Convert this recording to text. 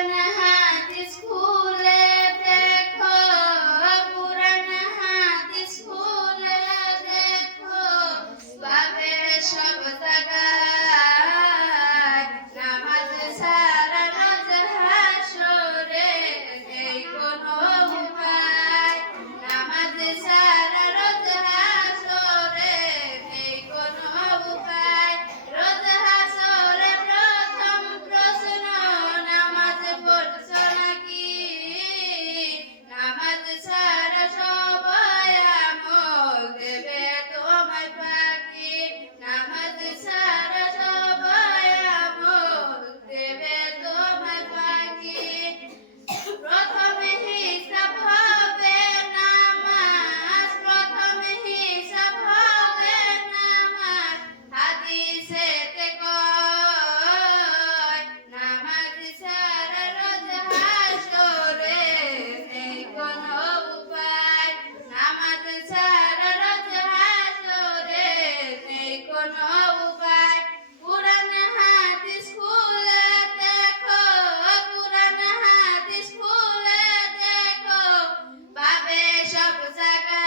পুরান হাদিস খুলে দেখো, পুরান হাদিস খুলে দেখো, পাবে সব জায়গায় নামাজ ছাড়া রোজ হাসরে নেই কোনো উপায়, নামাজ ছাড়া রোজ হাসরে নেই কোনো উপায়। রোজ হাসরে প্রথম প্রশ্ন, নামাজ পড়ছো নাকি? নামাজ ছাড়া সবাই আমল দেবে তোমায় ফাঁকি, নামাজ ছাড়া সবাই আমল দেবে তোমায় ফাঁকি। প্রথমে হিসাব হবে নামাজ, প্রথমে হিসাব হবে নামাজ, হাদিসেতে কয় নামাজ ছাড়া রোজ হাসরে নেই কোনো উপায়, নামাজ ছাড়া রোজ হাসরে নেই কোনো উপায়। পুরান হাদিস খুলে দেখো, পুরান হাদিস খুলে দেখো, পাবে সব জায়গায়